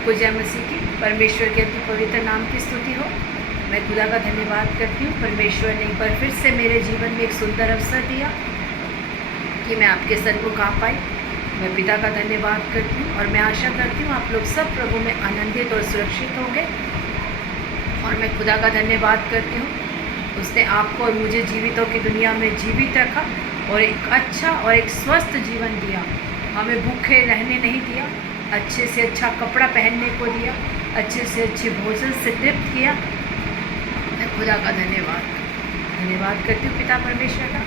सबको जय मसीह की। परमेश्वर के अति पवित्र नाम की स्तुति हो। मैं खुदा का धन्यवाद करती हूँ। परमेश्वर ने एक बार फिर से मेरे जीवन में एक सुंदर अवसर दिया कि मैं आपके सन्मुख आ पाई। मैं पिता का धन्यवाद करती हूँ और मैं आशा करती हूँ आप लोग सब प्रभु में आनंदित और सुरक्षित होंगे। और मैं खुदा का धन्यवाद करती हूँ, उसने आपको और मुझे जीवितों की दुनिया में जीवित रखा और एक अच्छा और एक स्वस्थ जीवन दिया। हमें भूखे रहने नहीं दिया, अच्छे से अच्छा कपड़ा पहनने को दिया, अच्छे से अच्छे भोजन से तृप्त किया। मैं खुदा का धन्यवाद करती हूँ पिता परमेश्वर का।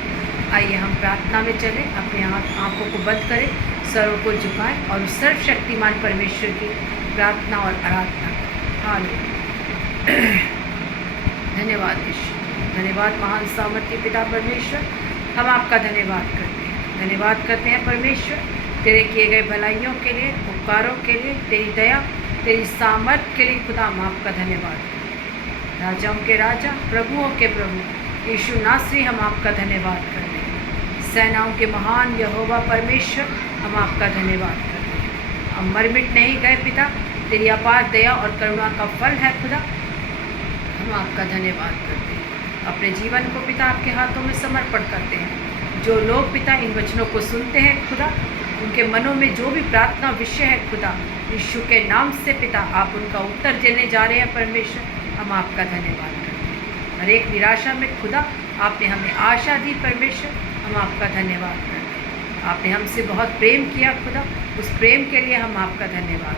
आइए हम प्रार्थना में चलें, अपने आँखों को बंद करें, सरों को झुकाएं और उस सर्वशक्तिमान परमेश्वर की प्रार्थना और आराधना करें। हालेलुया। धन्यवाद ईश्वर, धन्यवाद महान सामर्थ्य पिता परमेश्वर। हम आपका धन्यवाद करते हैं, धन्यवाद करते हैं परमेश्वर तेरे किए गए भलाइयों के लिए, उपकारों के लिए, तेरी दया, तेरी सामर्थ्य के लिए खुदा हम आपका धन्यवाद करते हैं। राजाओं के राजा, प्रभुओं के प्रभु यीशु नासरी हम आपका धन्यवाद करते हैं। सेनाओं के महान यहोवा परमेश्वर हम आपका धन्यवाद करते हैं। हम मर मिट नहीं गए पिता, तेरी अपार दया और करुणा का फल है खुदा। हम आपका धन्यवाद करते हैं। अपने जीवन को पिता आपके हाथों में समर्पण करते हैं। जो लोग पिता इन वचनों को सुनते हैं खुदा, उनके मनों में जो भी प्रार्थना विषय है खुदा, यीशु के नाम से पिता आप उनका उत्तर देने जा रहे हैं परमेश्वर। हम आपका धन्यवाद करते हैं। हर एक निराशा में खुदा आपने हमें आशा दी परमेश्वर। हम आपका धन्यवाद करते हैं। आपने हमसे बहुत प्रेम किया खुदा, उस प्रेम के लिए हम आपका धन्यवाद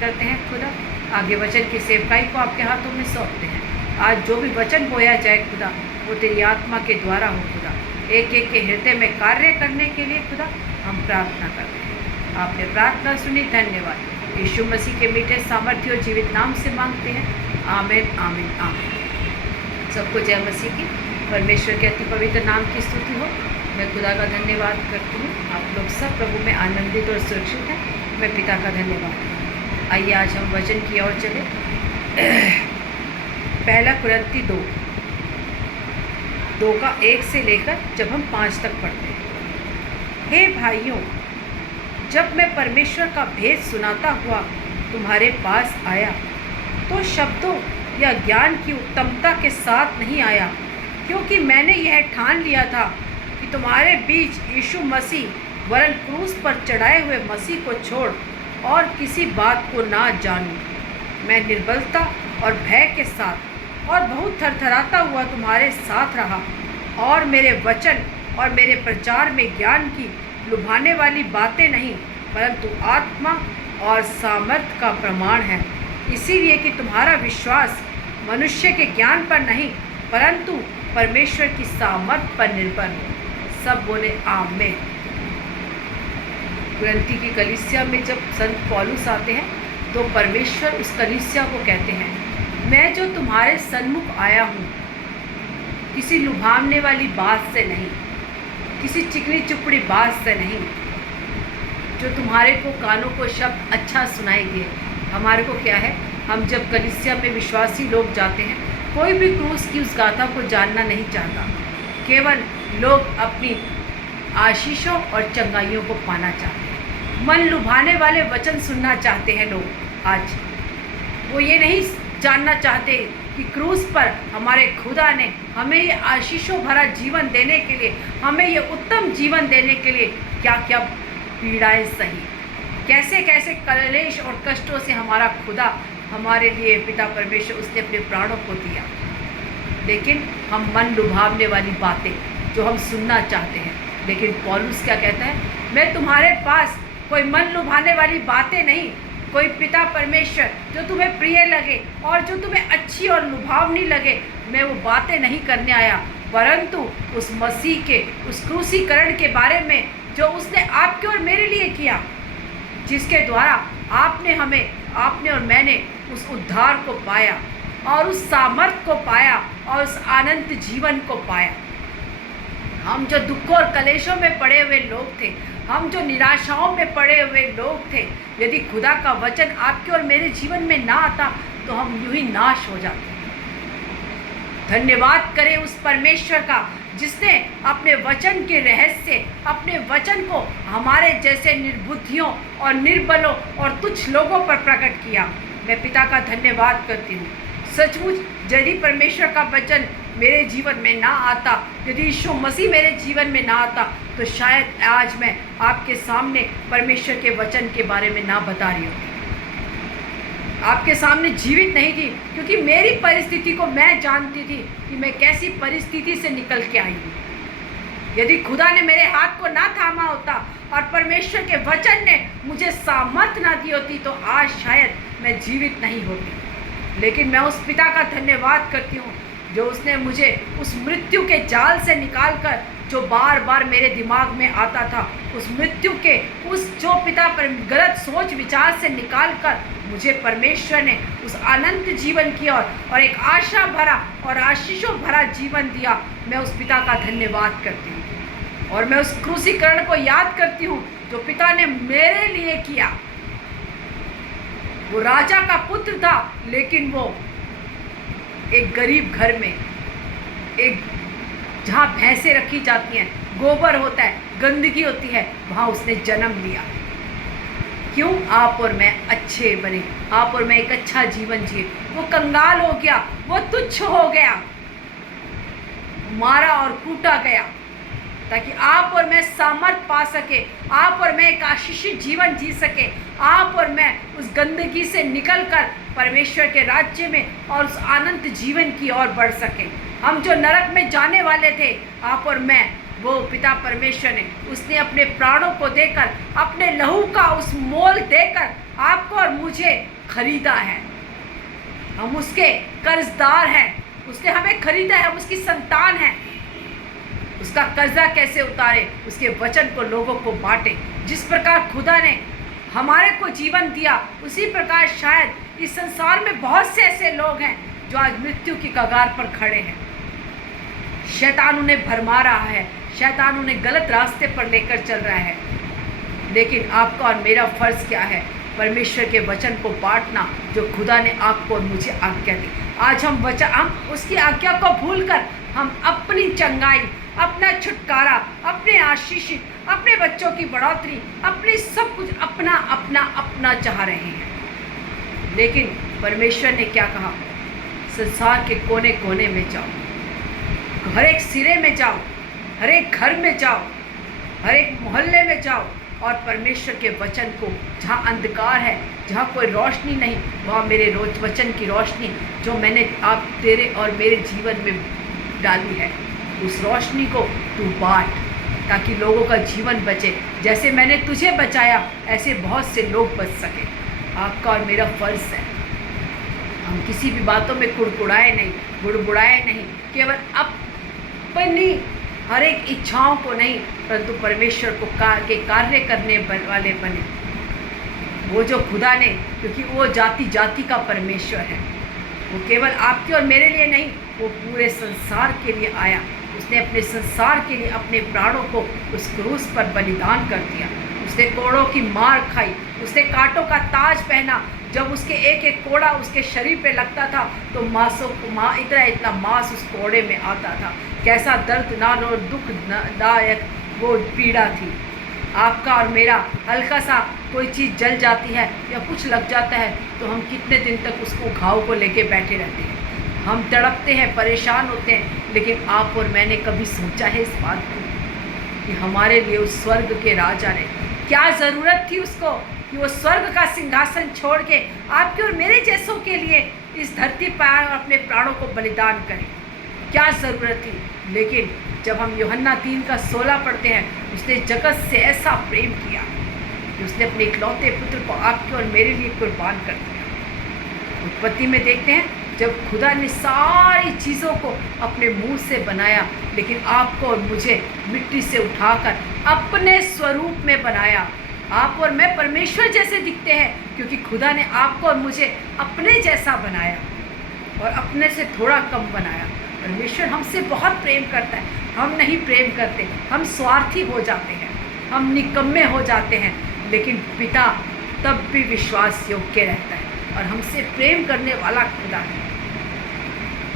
करते हैं खुदा। आगे वचन की सेवकाई को आपके हाथों में सौंपते हैं। आज जो भी वचन बोया जाए खुदा, वो तेरी आत्मा के द्वारा हो खुदा, एक एक के हृदय में कार्य करने के लिए खुदा हम प्रार्थना करते हैं। आपने प्रार्थना सुनी, धन्यवाद। यीशु मसीह के मीठे सामर्थ्य और जीवित नाम से मांगते हैं, आमीन आमीन आमीन। सबको जय मसीह की। परमेश्वर के अति पवित्र नाम की स्तुति हो। मैं खुदा का धन्यवाद करती हूँ, आप लोग सब प्रभु में आनंदित और सुरक्षित हैं। मैं पिता का धन्यवाद। आइए आज हम वचन की ओर चले। पहला कुरिन्थी 2 का 1 से लेकर जब हम 5 तक पढ़ते हैं। हे भाइयों, जब मैं परमेश्वर का भेद सुनाता हुआ तुम्हारे पास आया तो शब्दों या ज्ञान की उत्तमता के साथ नहीं आया, क्योंकि मैंने यह ठान लिया था कि तुम्हारे बीच यीशु मसीह वरन क्रूस पर चढ़ाए हुए मसीह को छोड़ और किसी बात को ना जानूं। मैं निर्बलता और भय के साथ और बहुत थरथराता हुआ तुम्हारे साथ रहा, और मेरे वचन और मेरे प्रचार में ज्ञान की लुभाने वाली बातें नहीं, परंतु आत्मा और सामर्थ्य का प्रमाण है, इसीलिए कि तुम्हारा विश्वास मनुष्य के ज्ञान पर नहीं परंतु परमेश्वर की सामर्थ्य पर निर्भर हो। सब बोले आमीन। कुरिन्थी की कलीसिया में जब संत पौलुस आते हैं तो परमेश्वर उस कलीसिया को कहते हैं, मैं जो तुम्हारे सन्मुख आया हूँ किसी लुभावने वाली बात से नहीं, किसी चिकनी चुपड़ी बात से नहीं, जो तुम्हारे को कानों को शब्द अच्छा सुनाई दे। हमारे को क्या है, हम जब कलीसिया में विश्वासी लोग जाते हैं, कोई भी क्रूस की उस गाथा को जानना नहीं चाहता, केवल लोग अपनी आशीषों और चंगाइयों को पाना चाहते हैं। मन लुभाने वाले वचन सुनना चाहते हैं लोग। आज वो ये नहीं जानना चाहते कि क्रूस पर हमारे खुदा ने हमें ये आशीषों भरा जीवन देने के लिए, हमें ये उत्तम जीवन देने के लिए क्या क्या पीड़ाएं सही, कैसे कैसे कलेश और कष्टों से हमारा खुदा हमारे लिए पिता परमेश्वर उसने अपने प्राणों को दिया। लेकिन हम मन लुभावने वाली बातें जो हम सुनना चाहते हैं, लेकिन पौलुस क्या कहता है, मैं तुम्हारे पास कोई मन लुभाने वाली बातें नहीं, कोई पिता परमेश्वर जो तुम्हें प्रिय लगे और जो तुम्हें अच्छी और लुभावनी लगे, मैं वो बातें नहीं करने आया, परंतु उस मसीह के उस क्रूसीकरण के बारे में जो उसने आपके और मेरे लिए किया, जिसके द्वारा आपने और मैंने उस उद्धार को पाया और उस सामर्थ्य को पाया और उस अनंत जीवन को पाया। हम जो दुखों और कलेशों में पड़े हुए लोग थे, हम जो निराशाओं में पड़े हुए लोग थे, यदि खुदा का वचन आपके और मेरे जीवन में ना आता तो हम यूं ही नाश हो जाते। धन्यवाद करें उस परमेश्वर का जिसने अपने वचन के रहस्य, अपने वचन को हमारे जैसे निर्बुद्धियों और निर्बलों और तुच्छ लोगों पर प्रकट किया। मैं पिता का धन्यवाद करती हूँ। सचमुच यदि परमेश्वर का वचन मेरे जीवन में ना आता, यदि यीशु मसीह मेरे जीवन में ना आता, तो शायद आज मैं आपके सामने परमेश्वर के वचन के बारे में ना बता रही होती, आपके सामने जीवित नहीं थी, क्योंकि मेरी परिस्थिति को मैं जानती थी कि मैं कैसी परिस्थिति से निकल के आई हूँ। यदि खुदा ने मेरे हाथ को ना थामा होता और परमेश्वर के वचन ने मुझे सामर्थ ना दी होती, तो आज शायद मैं जीवित नहीं होती। लेकिन मैं उस पिता का धन्यवाद करती हूँ जो उसने मुझे उस मृत्यु के जाल से निकालकर, जो बार बार मेरे दिमाग में आता था, उस मृत्यु के उस जो पिता पर गलत सोच विचार से निकालकर मुझे परमेश्वर ने उस अनंत जीवन की और एक आशा भरा और आशीषों भरा जीवन दिया। मैं उस पिता का धन्यवाद करती हूँ और मैं उस क्रूसीकरण को याद करती हूँ जो पिता ने मेरे लिए किया। वो राजा का पुत्र था, लेकिन वो एक गरीब घर में, एक जहाँ भैंसें रखी जाती हैं, गोबर होता है, गंदगी होती है, वहाँ उसने जन्म लिया। क्यों? आप और मैं अच्छे बने, आप और मैं एक अच्छा जीवन जिए। वो कंगाल हो गया, वो तुच्छ हो गया, मारा और कूटा गया, ताकि आप और मैं सामर्थ पा सके, आप और मैं एक आशीषित जीवन जी सके, आप और मैं उस गंदगी से निकलकर परमेश्वर के राज्य में और उस अनंत जीवन की ओर बढ़ सके। हम जो नरक में जाने वाले थे, आप और मैं, वो पिता परमेश्वर ने, उसने अपने प्राणों को देकर, अपने लहू का उस मोल देकर आपको और मुझे खरीदा है। हम उसके कर्जदार हैं, उसने हमें खरीदा है, हम उसकी संतान हैं। उसका कर्जा कैसे उतारे? उसके वचन को लोगों को बांटे। जिस प्रकार खुदा ने हमारे को जीवन दिया, उसी प्रकार शायद इस संसार में बहुत से ऐसे लोग हैं जो आज मृत्यु की कगार पर खड़े हैं। शैतान उन्हें भरमा रहा है, शैतान उन्हें गलत रास्ते पर लेकर चल रहा है। लेकिन आपका और मेरा फर्ज क्या है? परमेश्वर के वचन को बांटना जो खुदा ने आपको और मुझे आज्ञा दी। आज हम उसकी आज्ञा को भूलकर हम अपनी चंगाई, अपना छुटकारा, अपने आशीषित, अपने बच्चों की बढ़ोतरी, अपनी सब कुछ अपना अपना अपना चाह रहे हैं। लेकिन परमेश्वर ने क्या कहा? संसार के कोने कोने में जाओ, हर एक सिरे में जाओ, हर एक घर में जाओ, हर एक मोहल्ले में जाओ और परमेश्वर के वचन को, जहाँ अंधकार है, जहाँ कोई रोशनी नहीं, वहाँ मेरे रोज वचन की रोशनी जो मैंने आप तेरे और मेरे जीवन में डाली है, उस रोशनी को तू बांट, ताकि लोगों का जीवन बचे। जैसे मैंने तुझे बचाया, ऐसे बहुत से लोग बच सके। आपका और मेरा फर्ज है, हम किसी भी बातों में कुड़कुड़ाए नहीं, बुड़बुड़ाए नहीं, केवल अपनी हर एक इच्छाओं को नहीं, परंतु परमेश्वर को के कार्य करने वाले बने। वो जो खुदा ने, क्योंकि वो जाति जाति का परमेश्वर है, वो केवल आपके और मेरे लिए नहीं, वो पूरे संसार के लिए आया। उसने अपने संसार के लिए अपने प्राणों को उस क्रूस पर बलिदान कर दिया। उसने कोड़ों की मार खाई, उसने कांटों का ताज पहना। जब उसके एक एक कोड़ा उसके शरीर पे लगता था तो इतना मांस उस कोड़े में आता था। कैसा दर्दनाक और दुखदायक वो पीड़ा थी। आपका और मेरा हल्का सा कोई चीज़ जल जाती है या कुछ लग जाता है तो हम कितने दिन तक उसको घाव को लेके बैठे रहते हैं। हम तड़पते हैं, परेशान होते हैं। लेकिन आप और मैंने कभी सोचा है इस बात को कि हमारे लिए उस स्वर्ग के राजा ने क्या ज़रूरत थी उसको कि वो स्वर्ग का सिंहासन छोड़ के आपके और मेरे जैसों के लिए इस धरती पर आए और अपने प्राणों को बलिदान करें? क्या ज़रूरत थी? लेकिन जब हम यूहन्ना 3:16 पढ़ते हैं, उसने जगत से ऐसा प्रेम किया कि उसने अपने इकलौते पुत्र को आपके और मेरे लिए कुर्बान कर दिया। उत्पत्ति में देखते हैं, जब खुदा ने सारी चीज़ों को अपने मुंह से बनाया, लेकिन आपको और मुझे मिट्टी से उठाकर अपने स्वरूप में बनाया। आप और मैं परमेश्वर जैसे दिखते हैं क्योंकि खुदा ने आपको और मुझे अपने जैसा बनाया और अपने से थोड़ा कम बनाया। परमेश्वर हमसे बहुत प्रेम करता है, हम नहीं प्रेम करते, हम स्वार्थी हो जाते हैं, हम निकम्मे हो जाते हैं। लेकिन पिता तब भी विश्वास योग्य रहता है और हमसे प्रेम करने वाला खुदा है।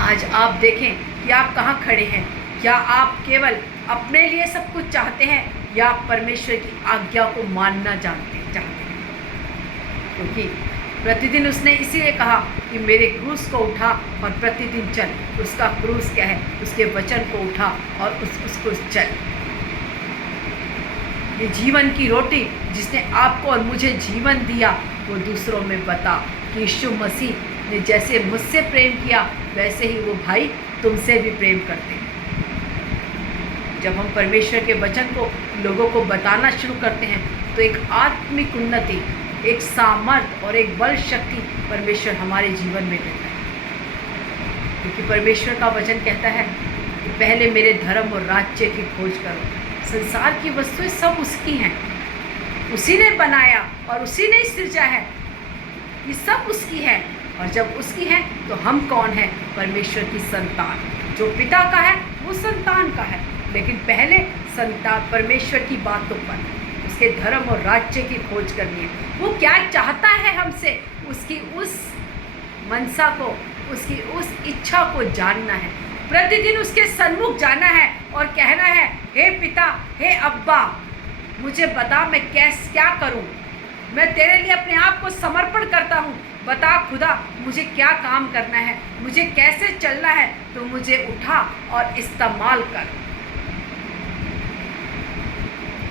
आज आप देखें कि आप कहाँ खड़े हैं। क्या आप केवल अपने लिए सब कुछ चाहते हैं या आप परमेश्वर की आज्ञा को मानना चाहते हैं। क्योंकि प्रतिदिन उसने इसीलिए कहा कि मेरे क्रूस को उठा और प्रतिदिन चल। उसका क्रूस क्या है? उसके वचन को उठा और उसको चल। ये जीवन की रोटी जिसने आपको और मुझे जीवन दिया, वो दूसरों में बता कि यीशु मसीह ने जैसे मुझसे प्रेम किया वैसे ही वो भाई तुमसे भी प्रेम करते हैं। जब हम परमेश्वर के वचन को लोगों को बताना शुरू करते हैं तो एक आत्मिक उन्नति, एक सामर्थ और एक बल शक्ति परमेश्वर हमारे जीवन में देता है। क्योंकि परमेश्वर का वचन कहता है कि पहले मेरे धर्म और राज्य की खोज करो। संसार की वस्तुएं सब उसकी हैं, उसी ने बनाया और उसी ने सृजा है। ये सब उसकी है और जब उसकी है तो हम कौन है? परमेश्वर की संतान। जो पिता का है वो संतान का है, लेकिन पहले संतान परमेश्वर की बातों पर, उसके धर्म और राज्य की खोज करनी है। वो क्या चाहता है हमसे, उसकी उस मनसा को, उसकी उस इच्छा को जानना है। प्रतिदिन उसके सन्मुख जाना है और कहना है, हे पिता, हे अब्बा, मुझे बता मैं क्या करूं। मैं तेरे लिए अपने आप को समर्पण करता हूं। बता खुदा, मुझे क्या काम करना है, मुझे कैसे चलना है, तो मुझे उठा और इस्तेमाल कर।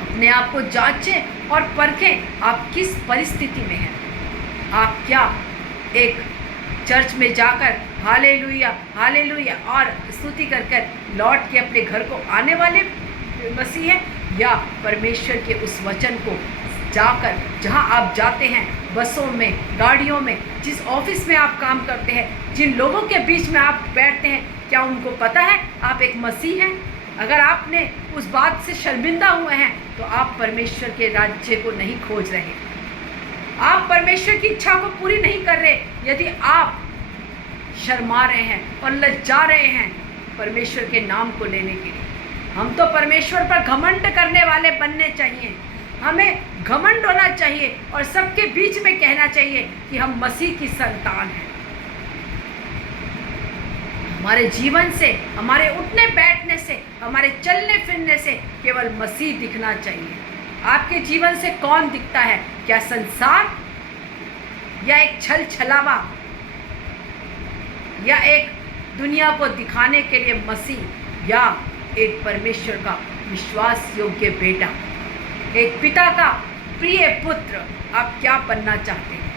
अपने आप को जांचें और परखें आप किस परिस्थिति में हैं। आप क्या एक चर्च में जाकर हालेलुया हालेलुया और स्तुति कर कर लौट के अपने घर को आने वाले मसीह हैं, या परमेश्वर के उस वचन को जाकर जहां आप जाते हैं, बसों में, गाड़ियों में, जिस ऑफिस में आप काम करते हैं, जिन लोगों के बीच में आप बैठते हैं, क्या उनको पता है आप एक मसीह हैं? अगर आपने उस बात से शर्मिंदा हुए हैं तो आप परमेश्वर के राज्य को नहीं खोज रहे, आप परमेश्वर की इच्छा को पूरी नहीं कर रहे। यदि आप शर्मा रहे हैं और लज्जा रहे हैं परमेश्वर के नाम को लेने के लिए, हम तो परमेश्वर पर घमंड करने वाले बनने चाहिए। हमें घमंड होना चाहिए और सबके बीच में कहना चाहिए कि हम मसीह की संतान हैं। हमारे जीवन से, हमारे उठने बैठने से, हमारे चलने फिरने से केवल मसीह दिखना चाहिए। आपके जीवन से कौन दिखता है? क्या संसार, या एक छल छलावा, या एक दुनिया को दिखाने के लिए मसीह, या एक परमेश्वर का विश्वास योग्य बेटा, एक पिता का प्रिय पुत्र? आप क्या बनना चाहते हैं?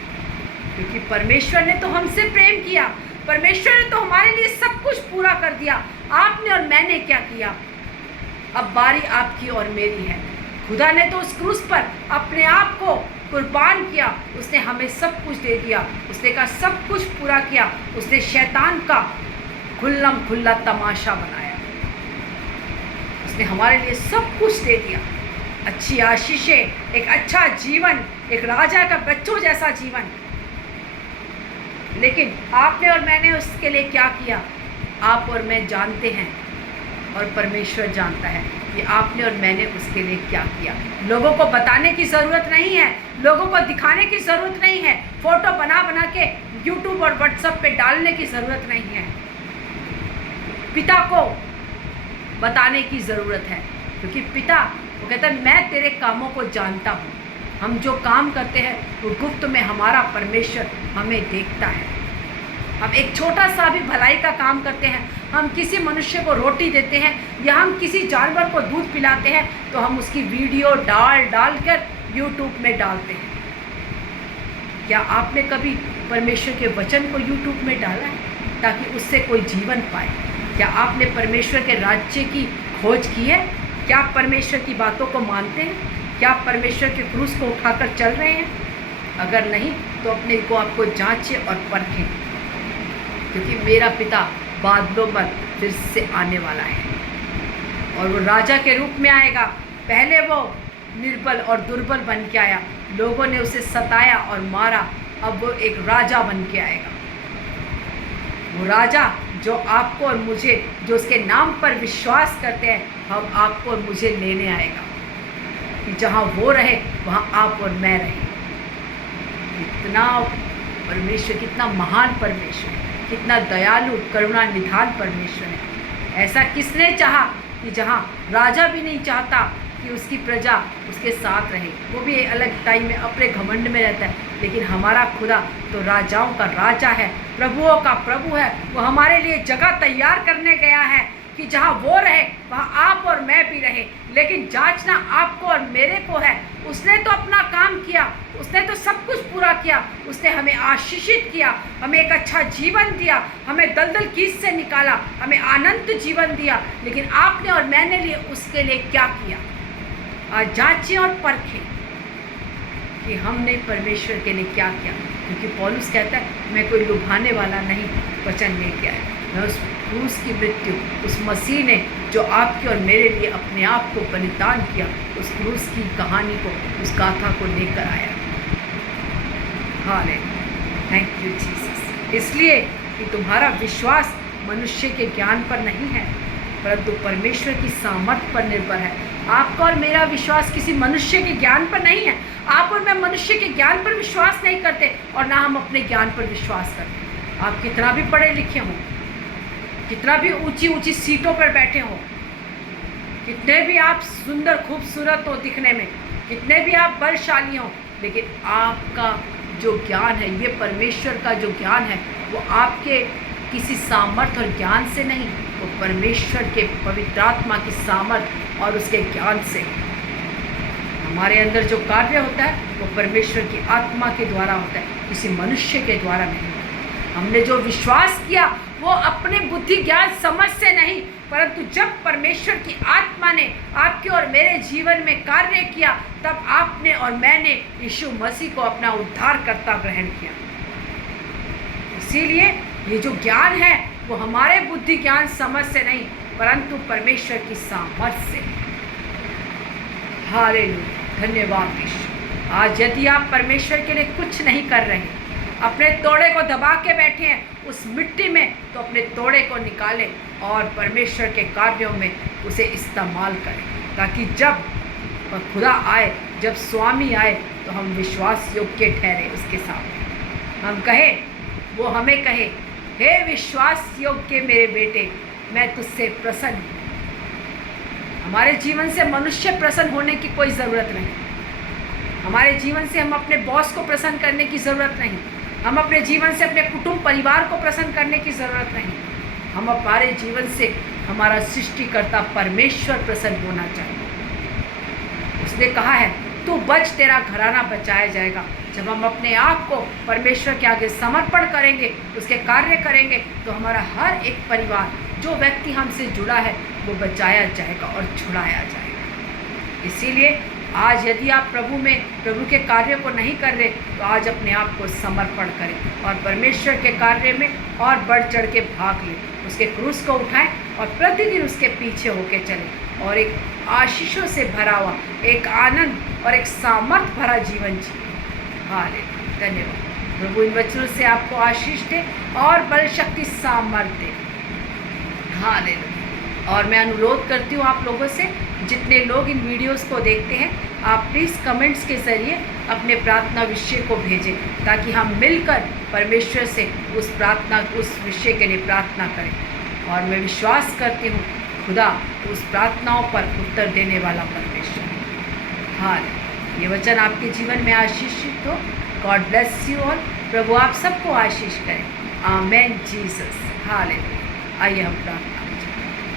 क्योंकि परमेश्वर ने तो हमसे प्रेम किया, परमेश्वर ने तो हमारे लिए सब कुछ पूरा कर दिया। आपने और मैंने क्या किया? अब बारी आपकी और मेरी है। खुदा ने तो उस क्रूस पर अपने आप को कुर्बान किया, उसने हमें सब कुछ दे दिया, उसने का सब कुछ पूरा किया। उसने शैतान का खुल्लम खुल्ला तमाशा बनाया, उसने हमारे लिए सब कुछ दे दिया। अच्छी आशीषें, एक अच्छा जीवन, एक राजा का बच्चों जैसा जीवन। लेकिन आपने और मैंने उसके लिए क्या किया? आप और मैं जानते हैं और परमेश्वर जानता है कि आपने और मैंने उसके लिए क्या किया। लोगों को बताने की ज़रूरत नहीं है, लोगों को दिखाने की ज़रूरत नहीं है, फ़ोटो बना बना के यूट्यूब और व्हाट्सएप पे डालने की ज़रूरत नहीं है। पिता को बताने की ज़रूरत है, क्योंकि पिता वो कहता है मैं तेरे कामों को जानता हूँ। हम जो काम करते हैं वो गुप्त में हमारा परमेश्वर हमें देखता है। हम एक छोटा सा भी भलाई का काम करते हैं, हम किसी मनुष्य को रोटी देते हैं या हम किसी जानवर को दूध पिलाते हैं, तो हम उसकी वीडियो डाल कर यूट्यूब में डालते हैं। क्या आपने कभी परमेश्वर के वचन को यूट्यूब में डाला है ताकि उससे कोई जीवन पाए? क्या आपने परमेश्वर के राज्य की खोज की है? क्या आप परमेश्वर की बातों को मानते हैं? क्या आप परमेश्वर के क्रूस को उठाकर चल रहे हैं? अगर नहीं तो अपने को आपको जांचें और परखें, क्योंकि मेरा पिता बादलों पर फिर से आने वाला है और वो राजा के रूप में आएगा। पहले वो निर्बल और दुर्बल बन के आया, लोगों ने उसे सताया और मारा, अब वो एक राजा बन के आएगा। वो राजा जो आपको और मुझे, जो उसके नाम पर विश्वास करते हैं, हम आपको और मुझे लेने आएगा कि जहाँ वो रहे वहाँ आप और मैं रहें। इतना परमेश्वर, कितना महान परमेश्वर है, कितना दयालु करुणा निधान परमेश्वर है। ऐसा किसने चाहा कि जहाँ राजा भी नहीं चाहता कि उसकी प्रजा उसके साथ रहे, वो भी अलग टाइम में अपने घमंड में रहता है, लेकिन हमारा खुदा तो राजाओं का राजा है, प्रभुओं का प्रभु है। वो हमारे लिए जगह तैयार करने गया है कि जहाँ वो रहे वहाँ आप और मैं भी रहे। लेकिन जांचना आपको और मेरे को है। उसने तो अपना काम किया, उसने तो सब कुछ पूरा किया, उसने हमें आशीषित किया, हमें एक अच्छा जीवन दिया, हमें दलदल कीच से निकाला, हमें अनंत जीवन दिया। लेकिन आपने और मैंने लिए उसके लिए क्या किया? आज जांचें और परखें कि हमने परमेश्वर के लिए क्या किया। क्योंकि पौलुस कहता है मैं कोई लुभाने वाला नहीं वचन लेके आया, मैं उस क्रूस की मृत्यु, उस मसीह ने जो आपके और मेरे लिए अपने आप को बलिदान किया, उस क्रूस की कहानी को, उस गाथा को लेकर आया। Hallelujah, thank you Jesus. इसलिए कि तुम्हारा विश्वास मनुष्य के ज्ञान पर नहीं है, परंतु परमेश्वर की सामर्थ पर निर्भर है। आपका और मेरा विश्वास किसी मनुष्य के ज्ञान पर नहीं है। आप और मैं मनुष्य के ज्ञान पर विश्वास नहीं करते और ना हम अपने ज्ञान पर विश्वास करते। आप कितना भी पढ़े लिखे हों, कितना भी ऊंची ऊंची सीटों पर बैठे हों, कितने भी आप सुंदर खूबसूरत हो दिखने में, कितने भी आप बलशाली हों, लेकिन आपका जो ज्ञान है, ये परमेश्वर का जो ज्ञान है, वो आपके किसी सामर्थ और ज्ञान से नहीं, वो परमेश्वर के पवित्र आत्मा की सामर्थ और उसके ज्ञान से। हमारे अंदर जो कार्य होता है वो परमेश्वर की आत्मा के द्वारा होता है, किसी मनुष्य के द्वारा नहीं। हमने जो विश्वास किया वो अपने बुद्धि ज्ञान समझ से नहीं, परंतु जब परमेश्वर की आत्मा ने आपके और मेरे जीवन में कार्य किया, तब आपने और मैंने यीशु मसीह को अपना उद्धारकर्ता ग्रहण किया। इसीलिए ये जो ज्ञान है वो हमारे बुद्धि ज्ञान समझ से नहीं, परंतु परमेश्वर की सामर्थ से। हालेलुया, धन्यवाद यीशु। आज यदि आप परमेश्वर के लिए कुछ नहीं कर रहे, अपने तोड़े को दबा के बैठे हैं उस मिट्टी में, तो अपने तोड़े को निकालें और परमेश्वर के कार्यों में उसे इस्तेमाल करें, ताकि जब खुदा आए, जब स्वामी आए, तो हम विश्वास योग्य ठहरे उसके सामने। हम कहें, वो हमें कहे, हे विश्वास योग्य मेरे बेटे, मैं तुझसे प्रसन्न हूँ। हमारे जीवन से मनुष्य प्रसन्न होने की कोई ज़रूरत नहीं। हमारे जीवन से हम अपने बॉस को प्रसन्न करने की ज़रूरत नहीं। हम अपने जीवन से अपने कुटुंब परिवार को प्रसन्न करने की ज़रूरत नहीं। हम हमारे जीवन से हमारा सृष्टिकर्ता परमेश्वर प्रसन्न होना चाहिए। उसने कहा है, तू बच, तेरा घराना बचाया जाएगा। जब हम अपने आप को परमेश्वर के आगे समर्पण करेंगे, उसके कार्य करेंगे, तो हमारा हर एक परिवार, जो व्यक्ति हमसे जुड़ा है, वो बचाया जाएगा और छुड़ाया जाएगा। इसीलिए आज यदि आप प्रभु के कार्य को नहीं कर रहे, तो आज अपने आप को समर्पण करें और परमेश्वर के कार्य में और बढ़ चढ़ के भाग लें। उसके क्रूस को उठाएं और प्रतिदिन उसके पीछे होके चलें और एक आशीषों से भरा हुआ, एक आनंद और एक सामर्थ भरा जीवन जिए। हालेलुया, धन्यवाद। प्रभु इन वचनों से आपको आशीष दे और बल शक्ति सामर्थ दे। हालेलुया। और मैं अनुरोध करती हूँ आप लोगों से, जितने लोग इन वीडियोस को देखते हैं, आप प्लीज़ कमेंट्स के ज़रिए अपने प्रार्थना विषय को भेजें, ताकि हम मिलकर परमेश्वर से उस विषय के लिए प्रार्थना करें। और मैं विश्वास करती हूँ खुदा उस प्रार्थनाओं पर उत्तर देने वाला परमेश्वर। हाल ये वचन आपके जीवन में आशीषित हो। God bless you all. प्रभु आप सबको आशीष करें। Amen Jesus. हालेलुया। आइए हम प्रार्थना।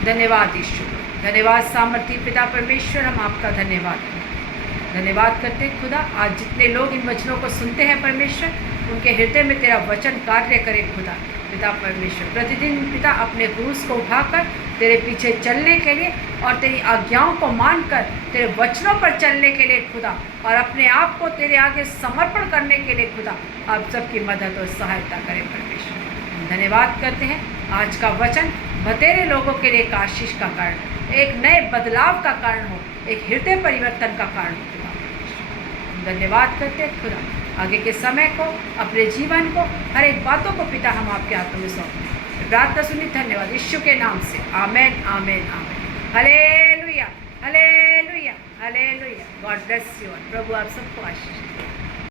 धन्यवाद यीशु, धन्यवाद सामर्थी पिता परमेश्वर, हम आपका धन्यवाद करते हैं खुदा। आज जितने लोग इन वचनों को सुनते हैं परमेश्वर, उनके हृदय में तेरा वचन कार्य करे खुदा। पिता परमेश्वर, प्रतिदिन पिता अपने क्रूस को उठाकर तेरे पीछे चलने के लिए और तेरी आज्ञाओं को मानकर तेरे वचनों पर चलने के लिए खुदा, और अपने आप को तेरे आगे समर्पण करने के लिए खुदा, आप सबकी मदद और सहायता करें परमेश्वर। धन्यवाद करते हैं आज का वचन बतेरे लोगों के लिए एक आशीष का कारण, एक नए बदलाव का कारण हो, एक हृदय परिवर्तन का कारण हो खुदा। धन्यवाद करते हैं खुदा। आगे के समय को, अपने जीवन को, हर एक बातों को पिता हम आपके हाथों में सौंपते हैं। प्रार्थना सुनी, धन्यवाद यीशु के नाम से। Amen amen amen. Hallelujah hallelujah hallelujah. God bless you. प्रभु आप सबको आशीष दे।